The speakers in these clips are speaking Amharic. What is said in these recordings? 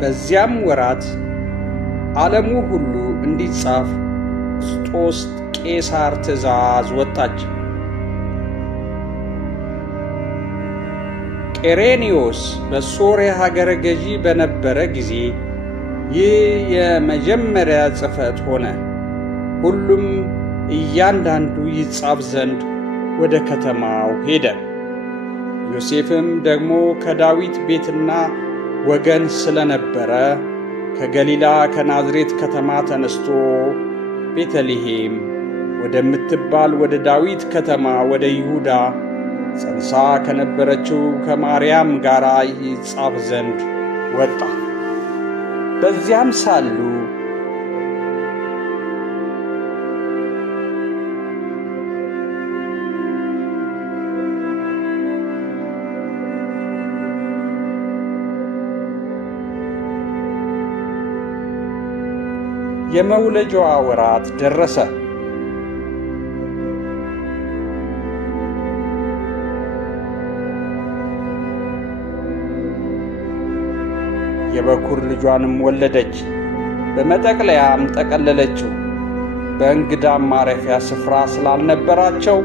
በዚያም ወራት ዓለሙ ሁሉ እንዲጻፍ በአውግስጦስ ቄሳር ትእዛዝ ወጣች። ቄሬኔዎስ በሶርያ ሀገረ ገዢ በነበረ ጊዜ ይህ የመጀመሪያ ጽሕፈት ሆነ። ሁሉም እያንዳንዱ ይጻፍ ዘንድ ወደ ከተማው ሄደ። ዮሴፍም ደግሞ ከዳዊት ቤትና ወገን ስለነበረ ከገሊላ ከናዝሬት ከተማ ተነስቶ ቤተልሔም ወደምትባል ወደ ዳዊት ከተማ ወደ ይሁዳ ጸንሳ ከነበረችው ከማርያም ጋር ይጻፍ ዘንድ ወጣ። በዚያም ሳሉ የመውለጃዋ ወራት ደረሰ። የበኩር ልጇንም ወለደች። በመጠቅለያም ጠቀለለችው። በእንግዳም ማረፊያ ስፍራ ስላልነበራቸው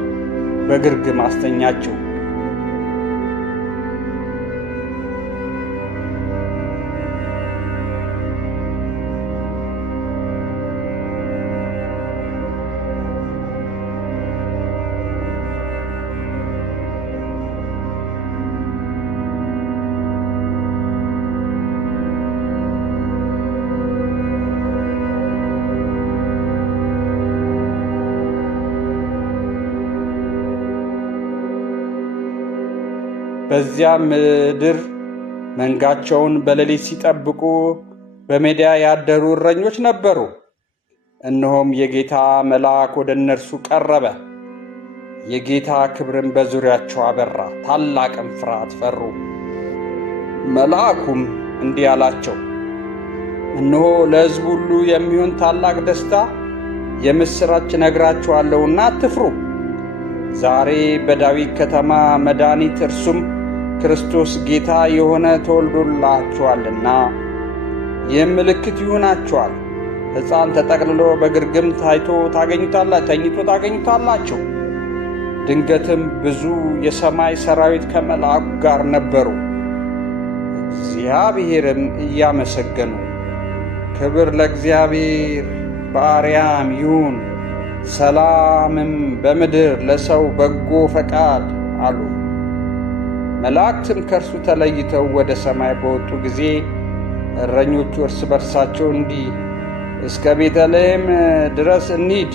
በግርግም አስተኛችው። በዚያም ምድር መንጋቸውን በሌሊት ሲጠብቁ በሜዳ ያደሩ እረኞች ነበሩ። እነሆም የጌታ መልአክ ወደ እነርሱ ቀረበ፣ የጌታ ክብርም በዙሪያቸው አበራ፣ ታላቅም ፍርሃት ፈሩ። መልአኩም እንዲህ አላቸው፣ እነሆ ለሕዝቡ ሁሉ የሚሆን ታላቅ ደስታ የምሥራች እነግራችኋለሁና አትፍሩ። ዛሬ በዳዊት ከተማ መድኃኒት እርሱም ክርስቶስ ጌታ የሆነ ተወልዶላችኋልና። ይህም ምልክት ይሆናችኋል፣ ሕፃን ተጠቅልሎ በግርግም ተኝቶ ታገኙታላችሁ። ድንገትም ብዙ የሰማይ ሰራዊት ከመልአኩ ጋር ነበሩ፣ እግዚአብሔርም እያመሰገኑ ክብር ለእግዚአብሔር በአርያም ይሁን፣ ሰላምም በምድር ለሰው በጎ ፈቃድ አሉ። መላእክትም ከእርሱ ተለይተው ወደ ሰማይ በወጡ ጊዜ እረኞቹ እርስ በርሳቸው እንዲህ እስከ ቤተልሔም ድረስ እንሂድ፣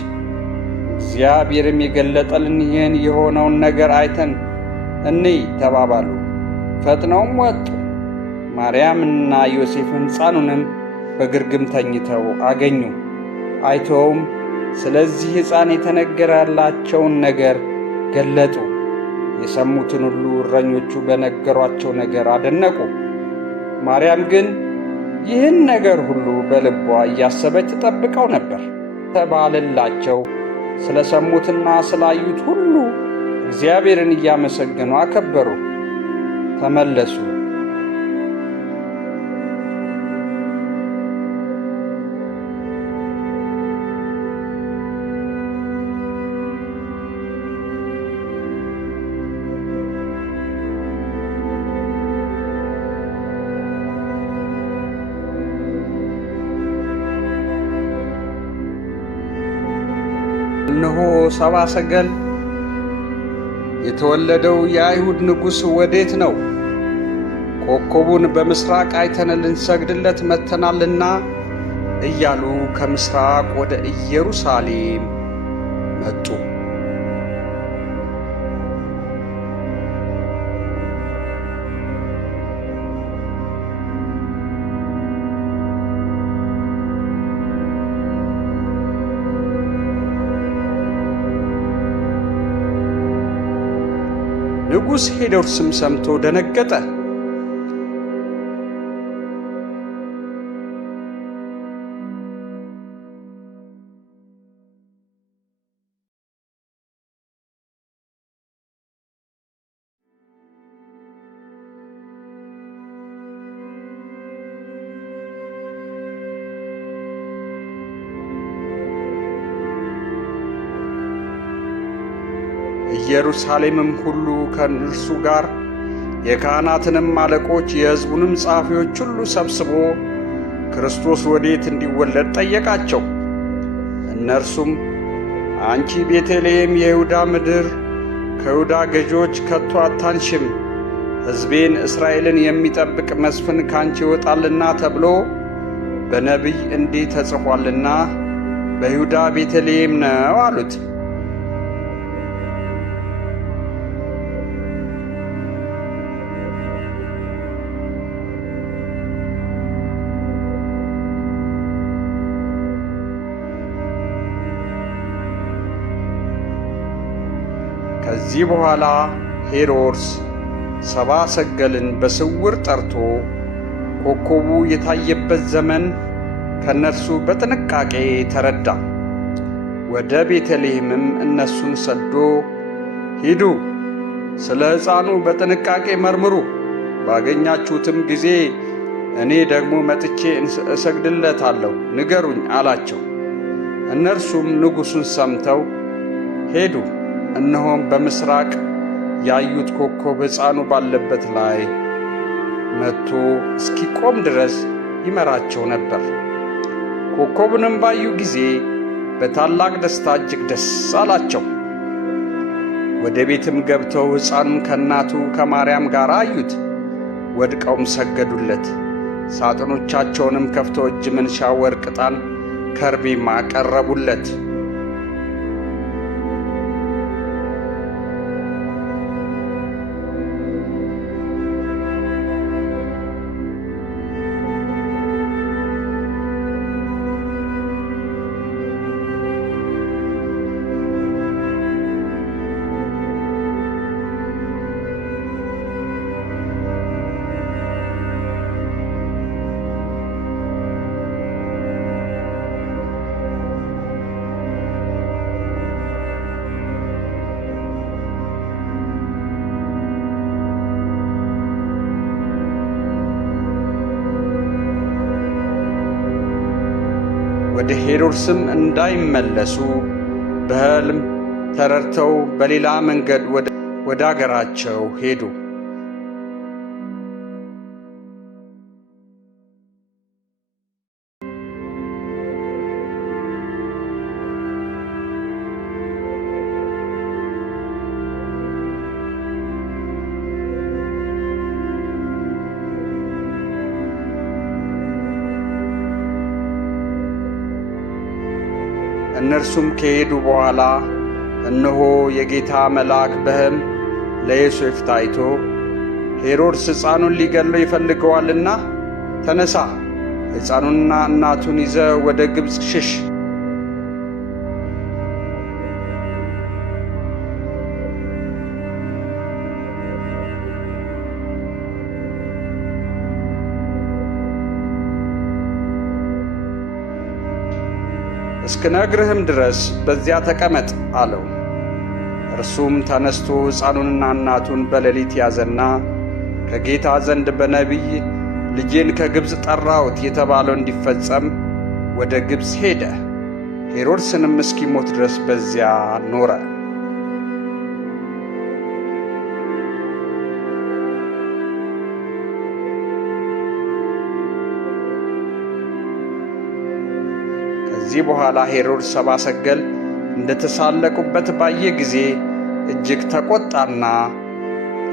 እግዚአብሔርም የገለጠልን ይህን የሆነውን ነገር አይተን እንይ ተባባሉ። ፈጥነውም ወጡ። ማርያምና ዮሴፍም ሕፃኑንም በግርግም ተኝተው አገኙ። አይተውም ስለዚህ ሕፃን የተነገረላቸውን ነገር ገለጡ። የሰሙትን ሁሉ እረኞቹ በነገሯቸው ነገር አደነቁ። ማርያም ግን ይህን ነገር ሁሉ በልቧ እያሰበች ትጠብቀው ነበር። ተባለላቸው ስለ ሰሙትና ስላዩት ሁሉ እግዚአብሔርን እያመሰገኑ አከበሩ። ተመለሱ። እነሆ ሰብአ ሰገል የተወለደው የአይሁድ ንጉሥ ወዴት ነው? ኮከቡን በምሥራቅ አይተን ልንሰግድለት መጥተናልና እያሉ ከምሥራቅ ወደ ኢየሩሳሌም መጡ። ንጉሥ ሄሮድስም ሰምቶ ደነገጠ። ኢየሩሳሌምም ሁሉ ከእርሱ ጋር የካህናትንም አለቆች የሕዝቡንም ጸሐፊዎች ሁሉ ሰብስቦ ክርስቶስ ወዴት እንዲወለድ ጠየቃቸው። እነርሱም አንቺ ቤተልሔም የይሁዳ ምድር ከይሁዳ ገዦች ከቶ አታንሽም፣ ሕዝቤን እስራኤልን የሚጠብቅ መስፍን ካንቺ ይወጣልና ተብሎ በነቢይ እንዲህ ተጽፏልና በይሁዳ ቤተልሔም ነው አሉት። ከዚህ በኋላ ሄሮድስ ሰብአ ሰገልን በስውር ጠርቶ ኮከቡ የታየበት ዘመን ከእነርሱ በጥንቃቄ ተረዳ። ወደ ቤተልሔምም እነሱን ሰዶ ሂዱ፣ ስለ ሕፃኑ በጥንቃቄ መርምሩ፣ ባገኛችሁትም ጊዜ እኔ ደግሞ መጥቼ እሰግድለታለሁ ንገሩኝ አላቸው። እነርሱም ንጉሡን ሰምተው ሄዱ። እነሆም በምሥራቅ ያዩት ኮከብ ሕፃኑ ባለበት ላይ መጥቶ እስኪቆም ድረስ ይመራቸው ነበር። ኮከቡንም ባዩ ጊዜ በታላቅ ደስታ እጅግ ደስ አላቸው። ወደ ቤትም ገብተው ሕፃኑን ከእናቱ ከማርያም ጋር አዩት። ወድቀውም ሰገዱለት። ሳጥኖቻቸውንም ከፍተው እጅ መንሻ ወርቅ፣ ዕጣን፣ ከርቤም አቀረቡለት። ወደ ሄሮድስም እንዳይመለሱ በሕልም ተረድተው በሌላ መንገድ ወደ አገራቸው ሄዱ። እነርሱም ከሄዱ በኋላ እነሆ የጌታ መልአክ በሕልም ለዮሴፍ ታይቶ ሄሮድስ ሕፃኑን ሊገድለው ይፈልገዋልና ተነሣ፣ ሕፃኑንና እናቱን ይዘህ ወደ ግብፅ ሽሽ፣ እስክነግርህም ድረስ በዚያ ተቀመጥ አለው። እርሱም ተነስቶ ሕፃኑንና እናቱን በሌሊት ያዘና ከጌታ ዘንድ በነቢይ ልጄን ከግብፅ ጠራሁት የተባለው እንዲፈጸም ወደ ግብፅ ሄደ። ሄሮድስንም እስኪሞት ድረስ በዚያ ኖረ። ከዚህ በኋላ ሄሮድስ ሰብአ ሰገል እንደ ተሳለቁበት ባየ ጊዜ እጅግ ተቈጣና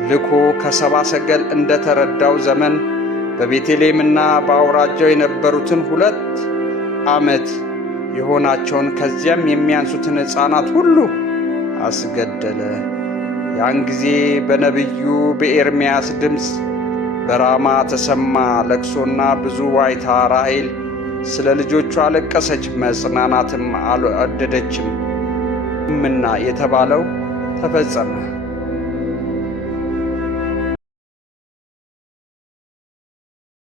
ልኮ ከሰብአ ሰገል እንደ ተረዳው ዘመን በቤተልሔምና በአውራጃው የነበሩትን 2 ዓመት የሆናቸውን ከዚያም የሚያንሱትን ሕፃናት ሁሉ አስገደለ። ያን ጊዜ በነቢዩ በኤርምያስ ድምፅ በራማ ተሰማ ለቅሶና ብዙ ዋይታ፣ ራሔል ስለ ልጆቿ አለቀሰች፣ መጽናናትም አልወደደችም እና የተባለው ተፈጸመ።